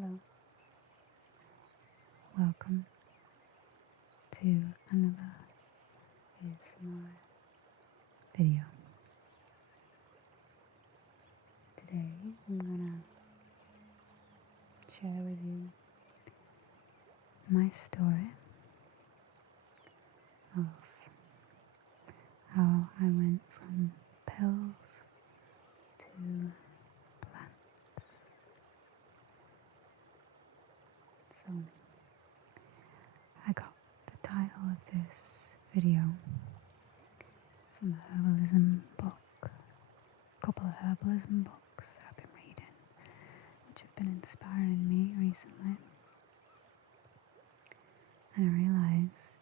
Hello, welcome to another ASMR video. Today I'm gonna share with you my story of how I went from pills to plants. So I got the title of this video from a herbalism book, a couple of herbalism books that I've been reading, which have been inspiring me recently. And I realised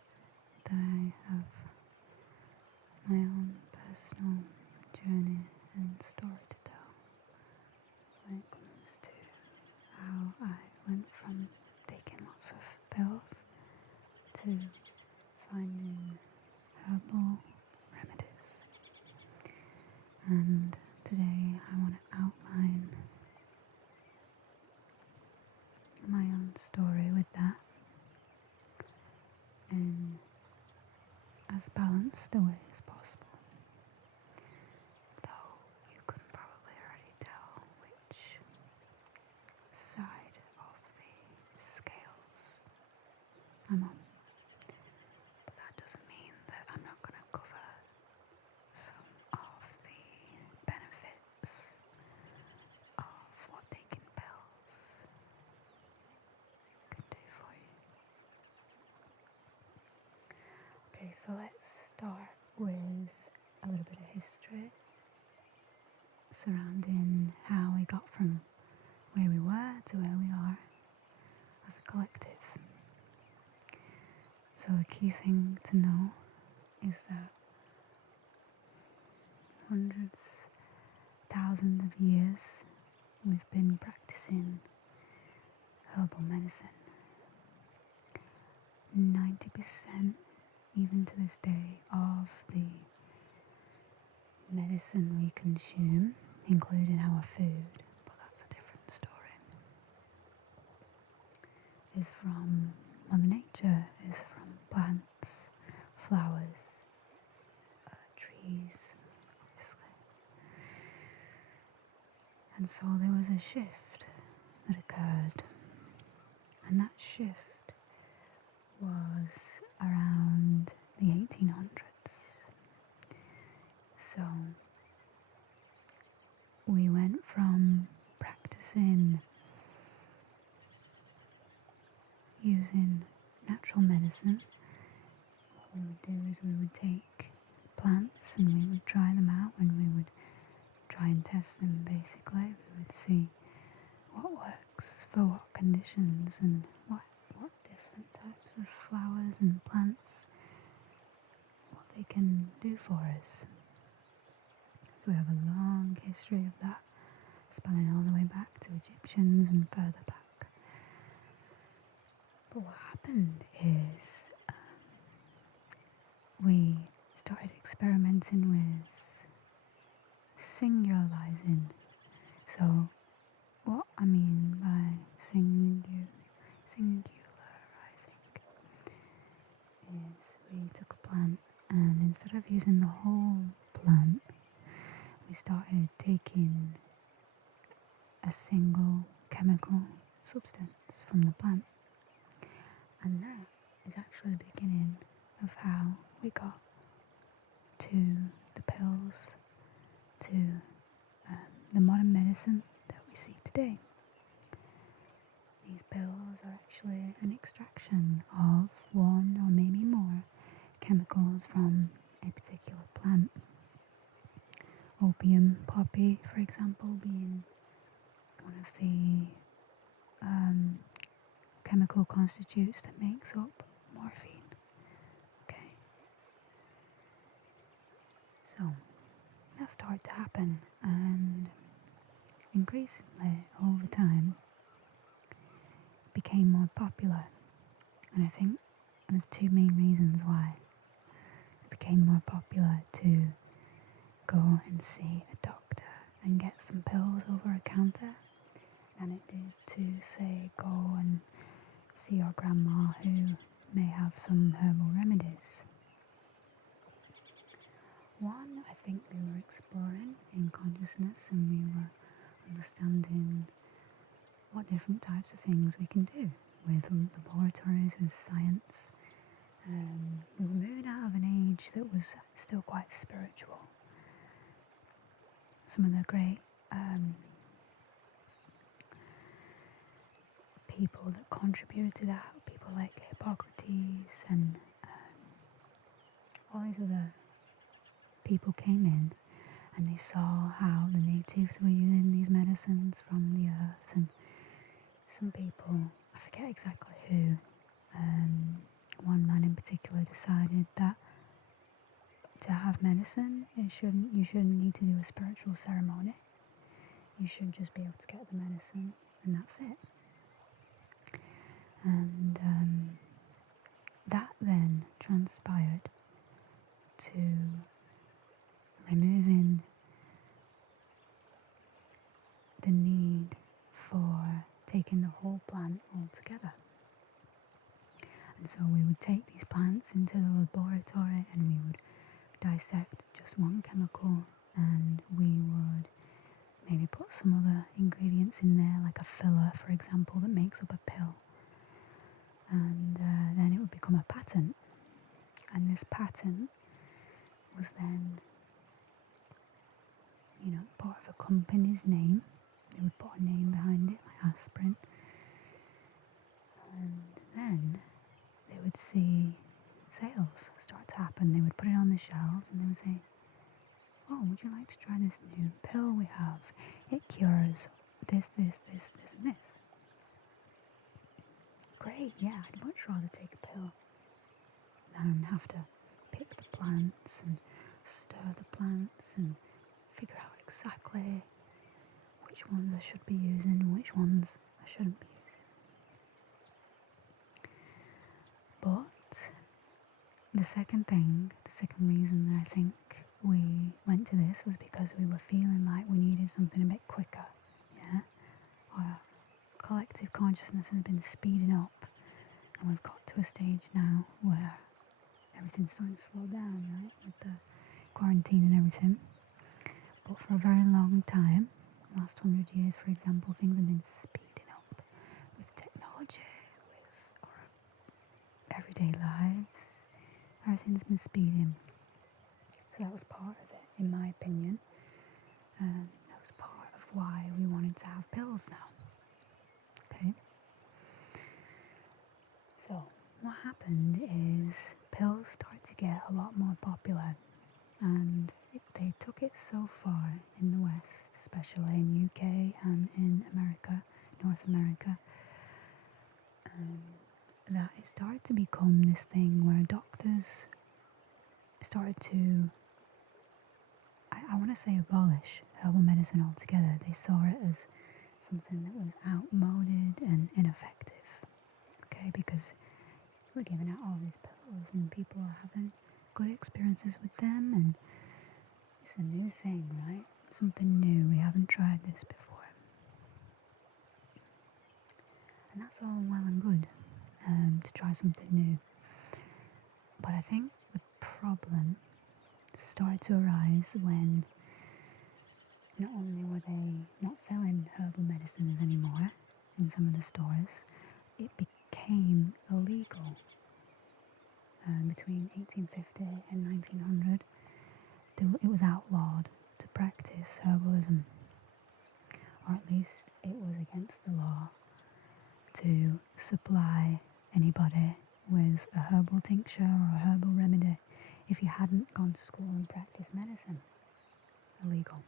that I have my own personal journey and story to tell when it comes to how I went from taking lots of pills to finding herbal remedies. And today I want to outline my own story with that in as balanced a way as possible. Though you can probably already tell which side of the scales I'm on. But that doesn't mean that I'm not going to cover some of the benefits of what taking pills can do for you. Okay, so let's start with a little bit of history surrounding how we got from where we were to where we are as a collective. So the key thing to know is that hundreds, thousands of years we've been practicing herbal medicine. 90%, even to this day, of the medicine we consume, including our food, but that's a different story, is from Mother Nature, is from plants, flowers, trees, obviously. And so there was a shift that occurred, and that shift was around the 1800s. So we went from practicing using natural medicine. What we would do is we would take plants and we would try them out, and we would try and test them basically. We would see what works for what conditions and what different types of flowers and plants, what they can do for us. So we have a long history of that, spanning all the way back to Egyptians and further back. But what happened is we started experimenting with singularizing. So what I mean by singularizing is we took a plant, and instead of using the whole plant, we started taking a single chemical substance from the plant. And that is actually the beginning of how we got to the pills, to the modern medicine that we see today. These pills are actually an extraction of one or maybe more chemicals from a particular plant. Opium poppy, for example, being one of the chemical constitutes that makes up morphine. Okay. So that started to happen, and increasingly over time it became more popular. And I think there's two main reasons why it became more popular to go and see a doctor and get some pills over a counter than it did to, say, go and see your grandma who may have some herbal remedies. One, I think we were exploring in consciousness, and we were understanding what different types of things we can do with laboratories, with science. We were moving out of an age that was still quite spiritual. Some of the great people that contributed to that, people like Hippocrates and all these other people came in, and they saw how the natives were using these medicines from the earth, and some people, I forget exactly who, one man in particular decided that to have medicine, you shouldn't need to do a spiritual ceremony. You should just be able to get the medicine, and that's it. And that then transpired to removing the need for taking the whole plant altogether. And so we would take these plants into the laboratory and we would dissect just one chemical, and we would maybe put some other ingredients in there, like a filler, for example, that makes up a pill. And then it would become a patent. And this patent was then, part of a company's name. They would put a name behind it, like aspirin. And then they would see sales start to happen. They would put it on the shelves and they would say, "Oh, would you like to try this new pill we have? It cures this, and this." Great, yeah, I'd much rather take a pill than have to pick the plants and stir the plants and figure out exactly which ones I should be using and which ones I shouldn't be using. But the second reason that I think we went to this was because we were feeling like we needed something a bit quicker. Yeah, our collective consciousness has been speeding up, and we've got to a stage now where everything's starting to slow down, right, with the quarantine and everything. But for a very long time, last 100 years, for example, things have been speeding up with technology, with our everyday lives. Everything's been speeding. So that was part of it, in my opinion. That was part of why we wanted to have pills now. Okay? So, what happened is pills started to get a lot more popular, and they took it so far in the West, especially in UK and in America, North America, that it started to become this thing where doctors started to, I want to say, abolish herbal medicine altogether. They saw it as something that was outmoded and ineffective. Okay, because we're giving out all these pills and people are having good experiences with them, and it's a new thing, right? Something new. We haven't tried this before. And that's all well and good, to try something new. But I think the problem started to arise when not only were they not selling herbal medicines anymore in some of the stores, it became illegal. Between 1850 and 1900, it was outlawed to practice herbalism, or at least it was against the law to supply anybody with a herbal tincture or a herbal remedy if you hadn't gone to school and practiced medicine. Illegal.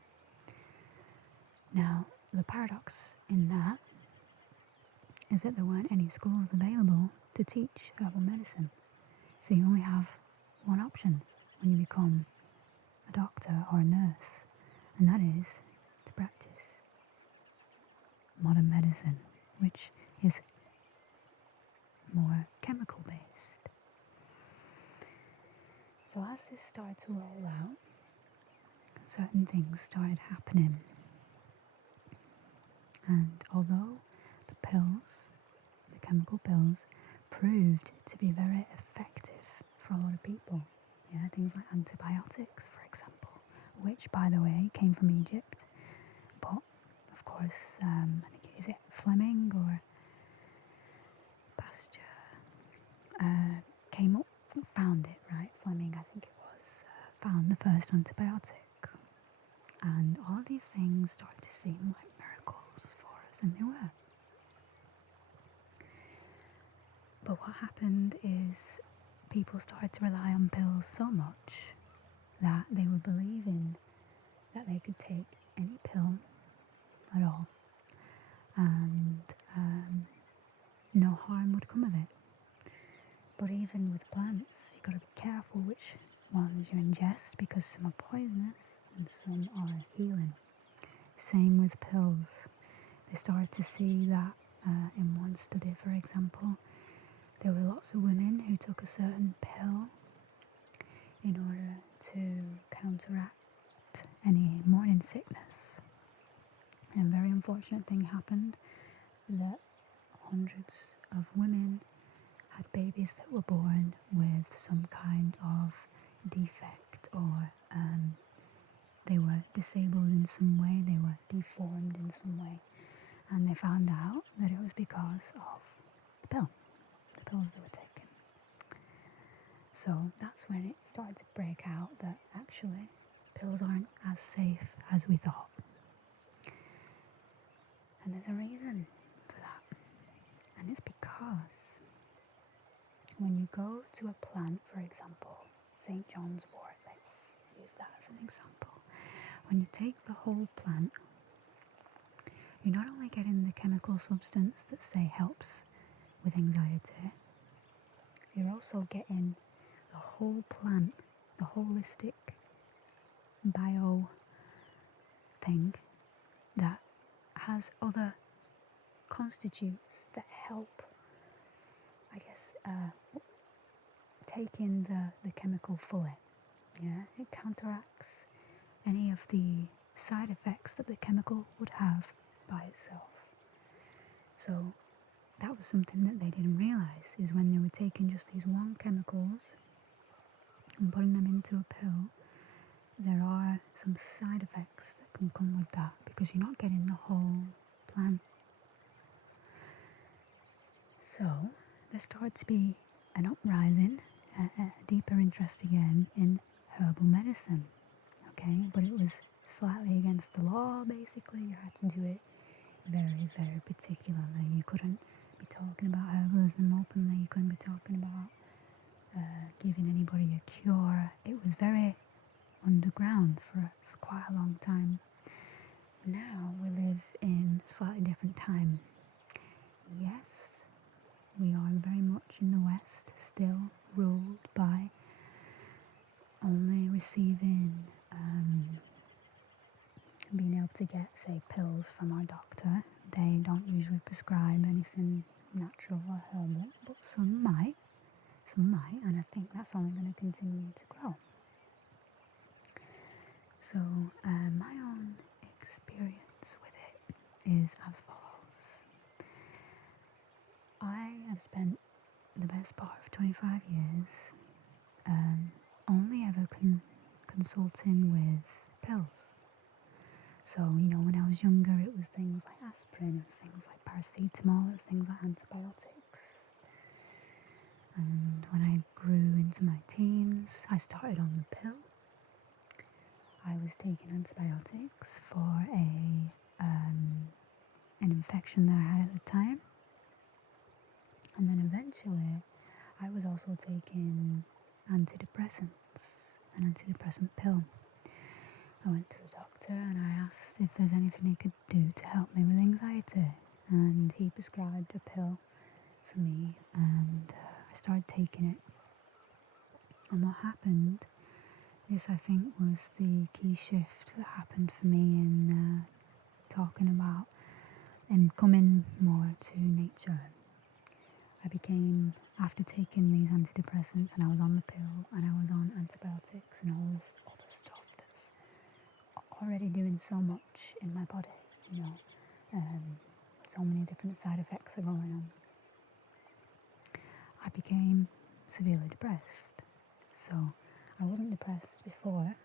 Now, the paradox in that is that there weren't any schools available to teach herbal medicine. So you only have one option when you become a doctor or a nurse, and that is to practice modern medicine, which is more chemical based. So as this started to roll out, certain things started happening. And although the pills, the chemical pills, proved to be very effective for a lot of people, yeah, things like antibiotics, for example, which, by the way, came from Egypt, but of course, I think, is it Fleming or Pasteur, came up, found it, right? Fleming, I think it was, found the first antibiotic. And all of these things started to seem like miracles for us, and they were. But what happened is people started to rely on pills so much that they were believing that they could take any pill at all, and no harm would come of it. But even with plants, you've got to be careful which ones you ingest, because some are poisonous and some are healing. Same with pills. They started to see that in one study, for example, there were lots of women who took a certain pill in order to counteract any morning sickness. And a very unfortunate thing happened, that hundreds of women had babies that were born with some kind of defect, or they were disabled in some way, they were deformed in some way, and they found out that it was because of the pills they were taking. So that's when it started to break out that actually pills aren't as safe as we thought. And there's a reason for that. And it's because when you go to a plant, for example, St. John's wort, let's use that as an example. When you take the whole plant, you're not only getting the chemical substance that, say, helps with anxiety, you're also getting the whole plant, the holistic bio thing that has other constitutes that help, I guess, take in the chemical fully. Yeah, it counteracts any of the side effects that the chemical would have by itself. So that was something that they didn't realise, is when they were taking just these one chemicals and putting them into a pill, there are some side effects that can come with that, because you're not getting the whole plant. So there started to be an uprising, a deeper interest again in herbal medicine. Okay, but it was slightly against the law. Basically, you had to do it very, very particularly. You couldn't be talking about herbalism openly. You couldn't be talking about giving anybody a cure. It was very underground for quite a long time. Now we live in a slightly different time. Yes, we are very much in the West, still ruled by only receiving, being able to get, say, pills from our doctor. They don't usually prescribe anything natural or herbal, but some might, and I think that's only going to continue to grow. So my own experience with it is as follows. I have spent the best part of 25 years only ever consulting with pills. So, when I was younger, it was things like aspirin, it was things like paracetamol, it was things like antibiotics. And when I grew into my teens, I started on the pill. I was taking antibiotics for an infection that I had at the time. And then eventually, I was also taking antidepressants, an antidepressant pill. I went to the doctor and I asked if there's anything he could do to help me with anxiety. And he prescribed a pill for me, and I started taking it. And what happened, this I think was the key shift that happened for me in talking about and coming more to nature. I became, after taking these antidepressants, and I was on the pill and I was on antibiotics and all this other stuff that's already doing so much in my body, So many different side effects are going on. I became severely depressed. So I wasn't depressed before,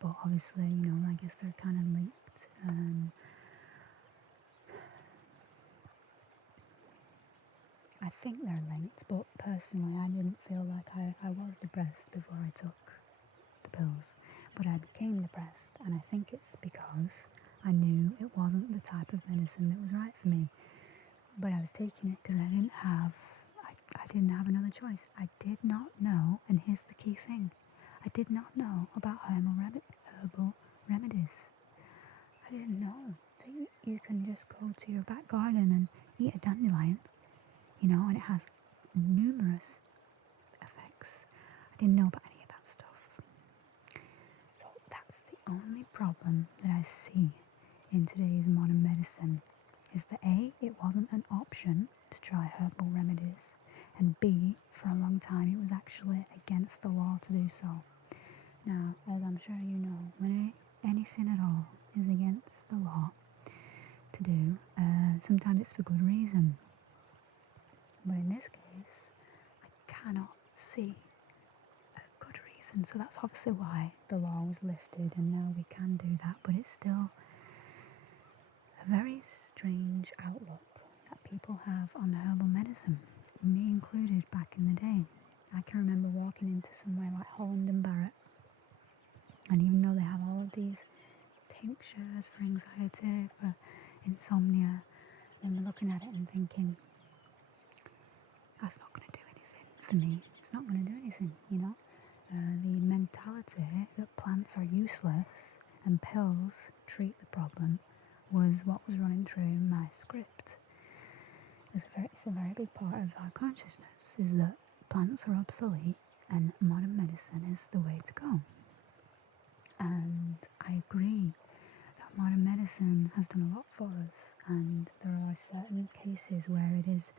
but obviously, I guess they're kind of linked. I think they're linked, but personally I didn't feel like I was depressed before I took the pills. But I became depressed, and I think it's because I knew it wasn't the type of medicine that was right for me. But I was taking it because I didn't have another choice. I did not know, and here's the key thing, I did not know about herbal remedies. I didn't know that you can just go to your back garden and eat a dandelion, and it has numerous effects. I didn't know about any of that stuff. So that's the only problem that I see in today's modern medicine, is that A, it wasn't an option to try herbal remedies, and B, for a long time it was actually against the law to do so. Now, as I'm sure you know, when anything at all is against the law to do, sometimes it's for good reason. But in this case, I cannot see a good reason. So that's obviously why the law was lifted and now we can do that. But it's still a very strange outlook that people have on herbal medicine, me included back in the day. I can remember walking into somewhere like Holland and Barrett, and even though they have all of these tinctures for anxiety, for insomnia, and we're looking at it and thinking, that's not going to do anything for me. It's not going to do anything, The mentality that plants are useless and pills treat the problem was what was running through my script. It's a very big part of our consciousness, is that plants are obsolete and modern medicine is the way to go. And I agree that modern medicine has done a lot for us, and there are certain cases where it is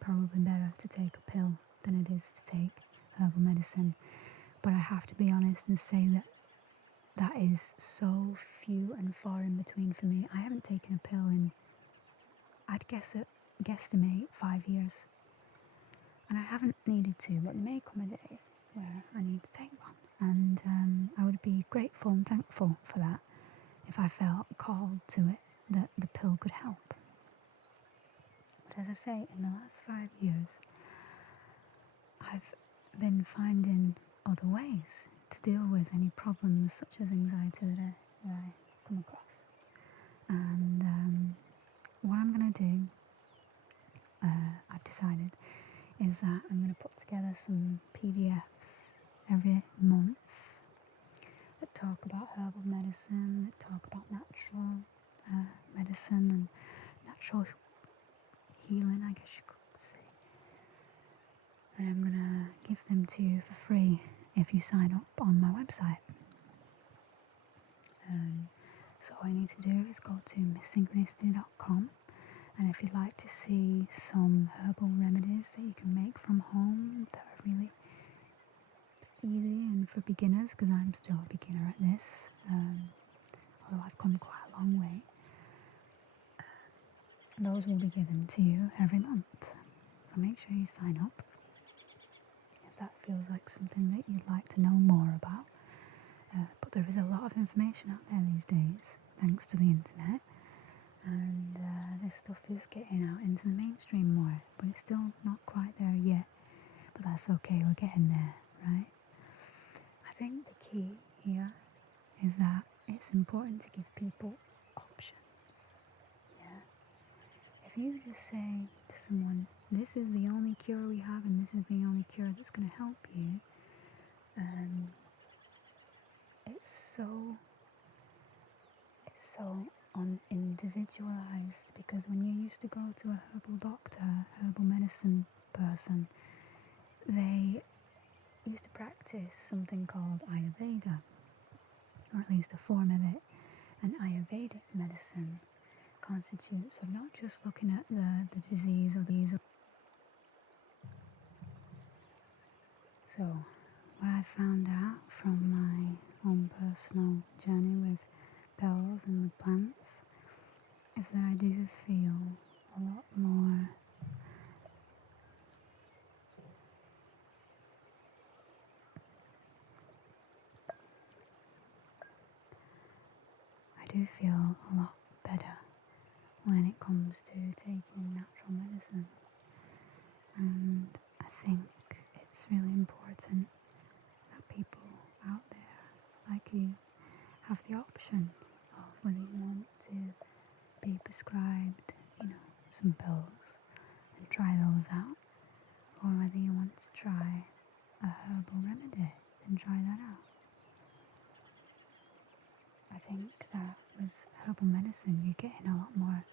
probably better to take a pill than it is to take herbal medicine. But I have to be honest and say that is so few and far in between for me. I haven't taken a pill in, I'd guesstimate 5 years. And I haven't needed to, but there may come a day where I need to take one. And I would be grateful and thankful for that if I felt called to it, that the pill could help. But as I say, in the last 5 years, I've been finding other ways to deal with any problems such as anxiety that I come across. And what I'm going to do, I've decided, is that I'm going to put together some PDFs every month that talk about herbal medicine, that talk about natural medicine and natural healing, I guess you could say. And I'm going to give them to you for free if you sign up on my website. So all you need to do is go to synchronicity.com, and if you'd like to see some herbal remedies that you can make from home that are really easy and for beginners, because I'm still a beginner at this, although I've come quite a long way, those will be given to you every month. So make sure you sign up if that feels like something that you'd like to know more about. But there is a lot of information out there these days, thanks to the internet, and this stuff is getting out into the mainstream more, but it's still not quite there yet. But that's okay, we're getting there, right? I think the key here is that it's important to give people options. Yeah. If you just say to someone, this is the only cure we have and this is the only cure that's going to help you, it's so unindividualized, because when you used to go to a herbal doctor, herbal medicine person, they used to practice something called Ayurveda, or at least a form of it. And Ayurvedic medicine constitutes of not just looking at the disease or these. So what I found out from my own personal journey with pills and with plants is that I do feel a lot more a lot better when it comes to taking natural medicine. And I think it's really important that people out there like you have the option of whether you want to be prescribed, some pills and try those out, or whether you want to try a herbal remedy and try that out. I think that with herbal medicine you're getting a lot more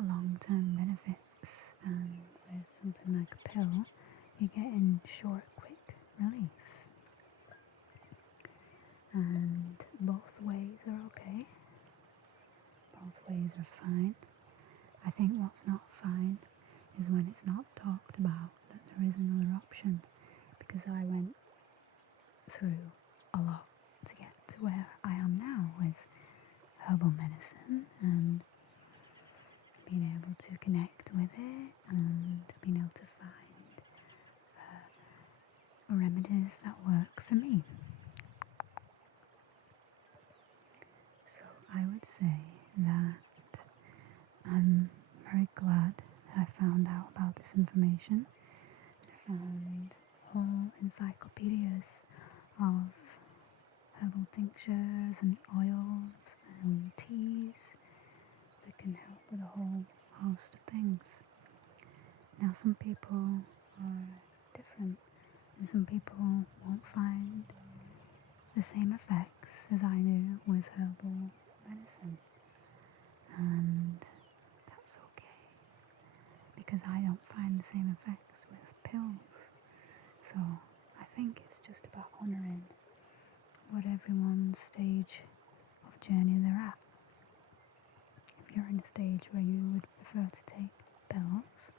long-term benefits, and with something like a pill you're getting short, quick relief. And both ways are okay. Both ways are fine. I think what's not fine is when it's not talked about that there is another option, because I went through a lot to get to where I am now with herbal medicine and being able to connect with it and being able to find remedies that work for me. So I would say that I'm very glad that I found out about this information. I found whole encyclopedias of herbal tinctures and oils and teas that can help with a whole host of things. Now some people are different, and some people won't find the same effects as I do with herbal medicine, and that's okay, because I don't find the same effects with pills. So I think it's just about honouring what everyone's stage of journey they're at. If you're in a stage where you would prefer to take pills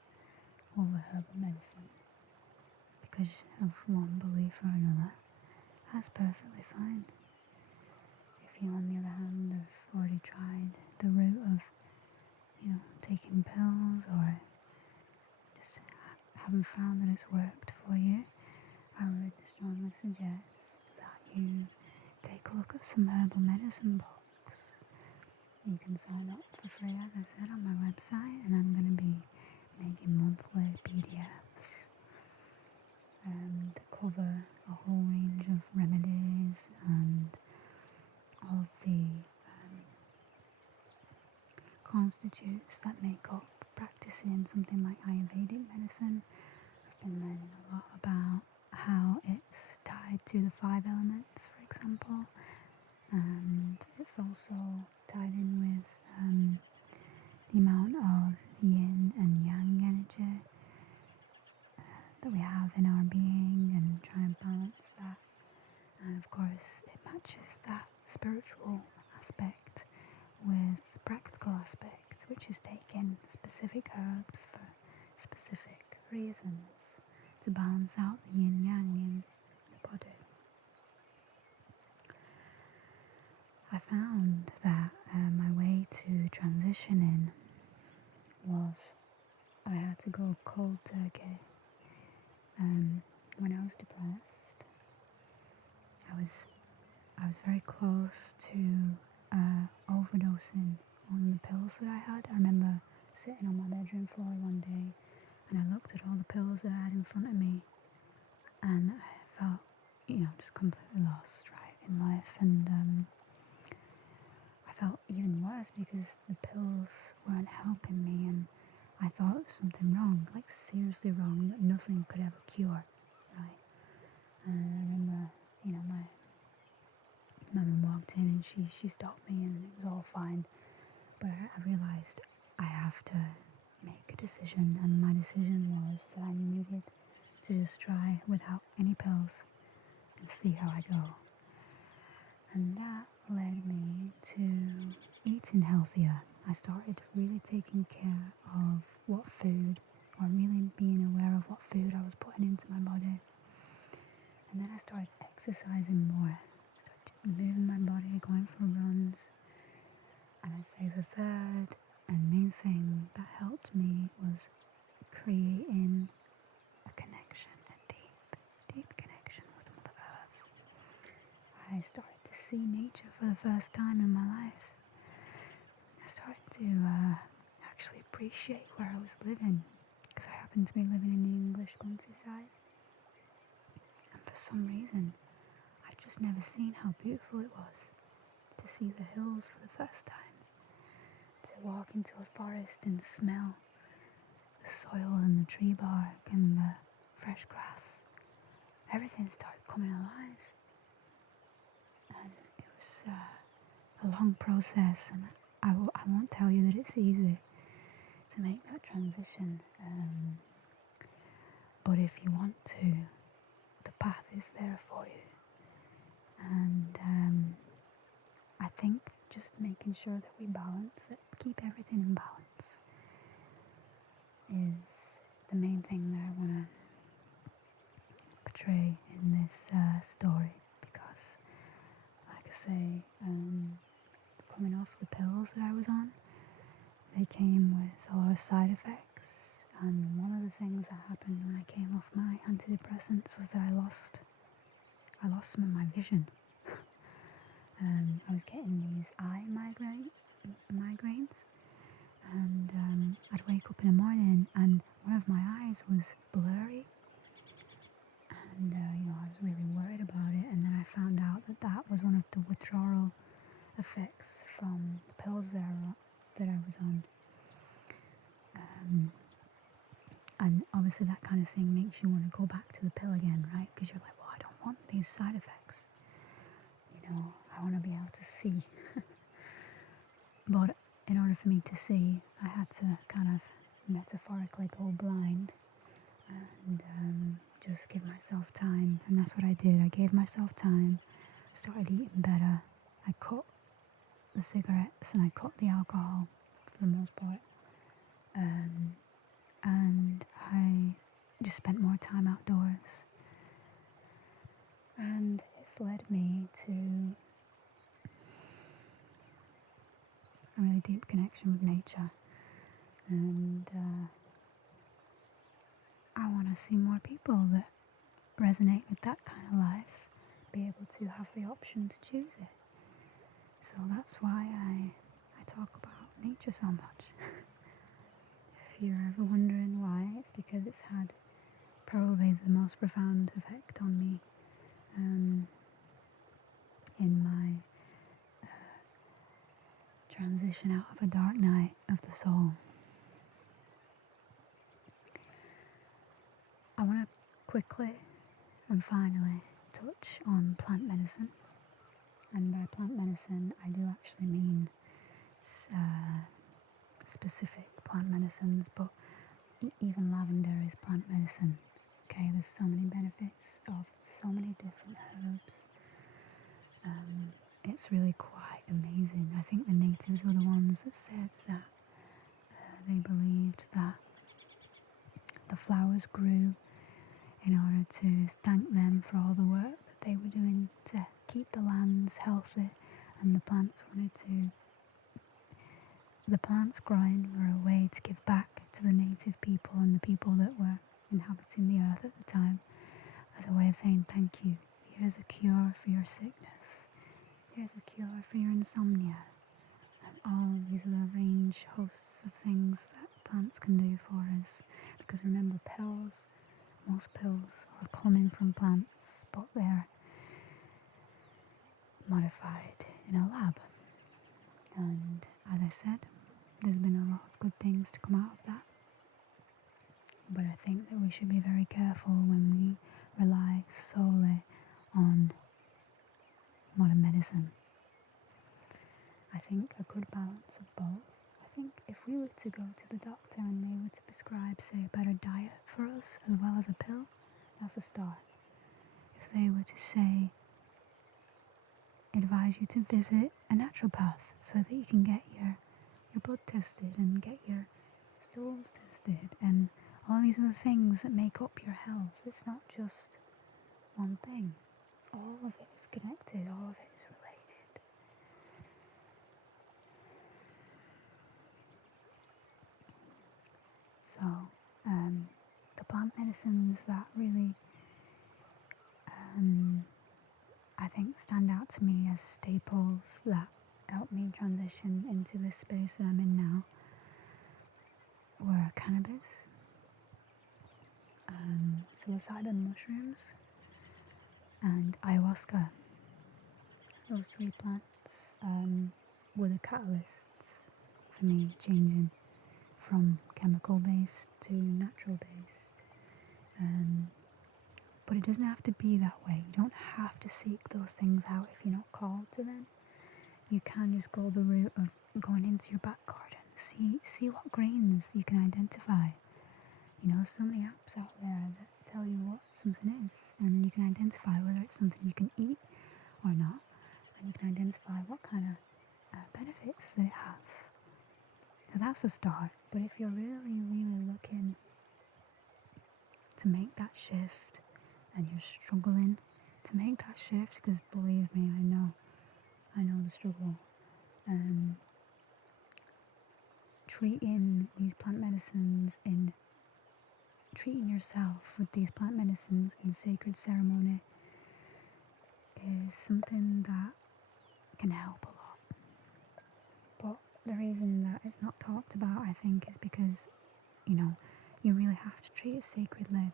over herbal medicine because of one belief or another, that's perfectly fine. If you, on the other hand, have already tried the route of, taking pills, or just haven't found that it's worked for you, I would strongly suggest that you take a look at some herbal medicine books. You can sign up for free, as I said, on my website, and I'm going to be making monthly PDFs that cover a whole range of remedies and all of the constitutes that make up practicing something like Ayurvedic medicine. I've been learning a lot about how it's tied to the 5 elements, for example, and it's also tied in with the amount of yin and yang energy that we have in our being, and try and balance that. And of course it matches that spiritual aspect with the practical aspect, which is taking specific herbs for specific reasons to balance out the yin yang in the body. I found that my way to transitioning was I had to go cold turkey. When I was depressed, I was very close to overdosing on the pills that I had. I remember sitting on my bedroom floor one day and I looked at all the pills that I had in front of me, and I felt, just completely lost, right, in life. And I felt even worse because the pills weren't helping me, and I thought it was something wrong, like seriously wrong, that nothing could ever cure, right? And I remember, my mum walked in and she stopped me, and it was all fine. But I realised I have to make a decision, and my decision was that I needed to just try without any pills and see how I go. And that led me to eating healthier. I started really taking care of what food, or really being aware of what food I was putting into my body. And then I started exercising more, started moving my body, going for runs. And I'd say the third creating a connection, a deep, deep connection with Mother Earth. I started to see nature for the first time in my life. I started to actually appreciate where I was living, because I happened to be living in the English countryside. And for some reason, I'd just never seen how beautiful it was to see the hills for the first time, to walk into a forest and smell the soil and the tree bark and the fresh grass. Everything started coming alive. And it was a long process, and I won't tell you that it's easy to make that transition. But if you want to, the path is there for you. And I think just making sure that we balance it, keep everything in balance, is the main thing that I want to portray in this story. Because, like I say, coming off the pills that I was on, they came with a lot of side effects. And one of the things that happened when I came off my antidepressants was that I lost some of my vision. I was getting these eye migraines, and I'd wake up in the morning and one of my eyes was blurry, and I was really worried about it. And then I found out that was one of the withdrawal effects from the pills that I was on. And obviously that kind of thing makes you want to go back to the pill again, right? Because you're like, well, I don't want these side effects. I want to be able to see. But in order for me to see, I had to kind of metaphorically go blind and just give myself time. And that's what I did. I gave myself time, started eating better. I cut the cigarettes and I cut the alcohol for the most part. And I just spent more time outdoors. And it's led me to a really deep connection with nature. And I want to see more people that resonate with that kind of life be able to have the option to choose it. So that's why I talk about nature so much. If you're ever wondering why, it's because it's had probably the most profound effect on me in my transition out of a dark night of the soul. I want to quickly and finally touch on plant medicine. And by plant medicine, I do actually mean specific plant medicines, but even lavender is plant medicine. Okay, there's so many benefits of so many different herbs. It's really quite amazing. I think the natives were the ones that said that they believed that the flowers grew in order to thank them for all the work that they were doing to keep the lands healthy, and the plants growing were a way to give back to the native people and the people that were inhabiting the earth at the time, as a way of saying thank you. Here's a cure for your sickness. Here's a cure for your insomnia. And all these other hosts of things that plants can do for us. Because remember, most pills are coming from plants, but they're modified in a lab. And as I said, there's been a lot of good things to come out of that. But I think that we should be very careful when we rely solely on modern medicine. I think a good balance of both. I think if we were to go to the doctor and they were to prescribe, say, a better diet for us as well as a pill, that's a start. If they were to say, advise you to visit a naturopath so that you can get your blood tested and get your stools tested and all these other things that make up your health. It's not just one thing. All of it is connected, all of it is related. So, plant medicines that really I think stand out to me as staples that help me transition into this space that I'm in now were cannabis, psilocybin mushrooms, and ayahuasca. Those three plants were the catalysts for me changing from chemical based to natural based. But it doesn't have to be that way. You don't have to seek those things out if you're not called to them. You can just go the route of going into your back garden. See what grains you can identify. You know, so many apps out there that tell you what something is, and you can identify whether it's something you can eat or not, and you can identify what kind of benefits that it has. So that's a start. But if you're really, really looking to make that shift, and you're struggling to make that shift, because believe me, I know the struggle. Treating yourself with these plant medicines in sacred ceremony is something that can help a lot. But the reason that it's not talked about, I think, is because, you really have to treat it sacredly.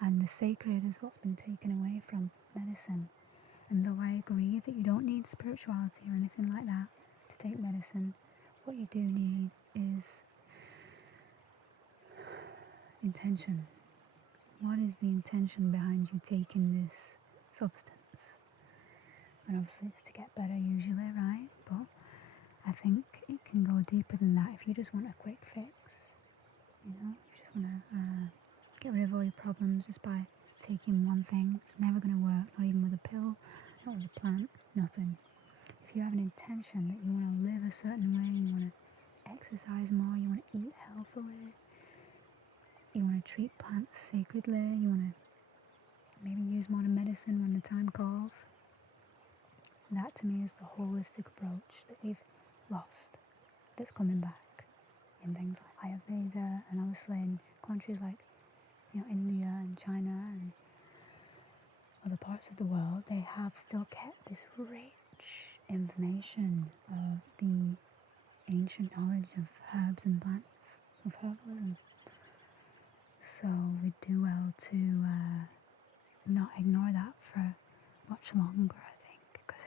And the sacred is what's been taken away from medicine. And though I agree that you don't need spirituality or anything like that to take medicine, what you do need is intention. What is the intention behind you taking this substance? And obviously it's to get better usually, right? But I think it can go deeper than that. If you just want a quick fix, you just want to get rid of all your problems just by taking one thing, it's never going to work, not even with a pill, not with a plant, nothing. If you have an intention that you want to live a certain way, you want to exercise more, you want to eat healthily, you want to treat plants sacredly, you want to maybe use modern medicine when the time calls, that to me is the holistic approach that we've lost, that's coming back in things like Ayurveda, and obviously in countries like India and China and other parts of the world. They have still kept this rich information of the ancient knowledge of herbs and plants, of herbalism. So we do well to not ignore that for much longer, I think, because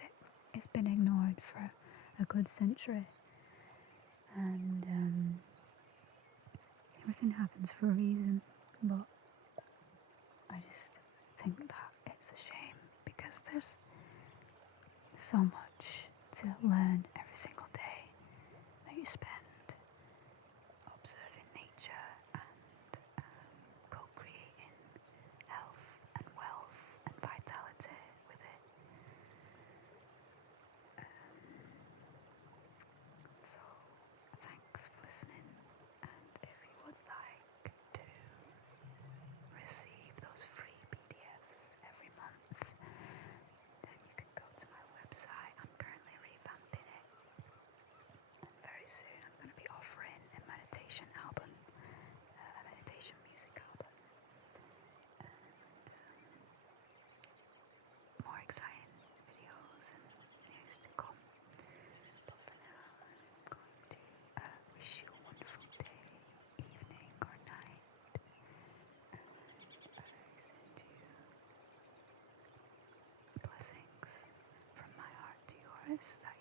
it's been ignored for a good century. And everything happens for a reason, but I just think that it's a shame because there's so much to learn every single day that you spend observing nature and co-creating health and wealth and vitality with it. So thanks for listening, and if you would like to receive those free PDFs every month, then you can go to my website. I'm currently revamping it, and very soon I'm going to be offering a meditation album, a meditation music album, and more exciting videos and news to come. But for now, I'm going to wish you a wonderful day, evening or night, and I send you blessings from my heart to yours that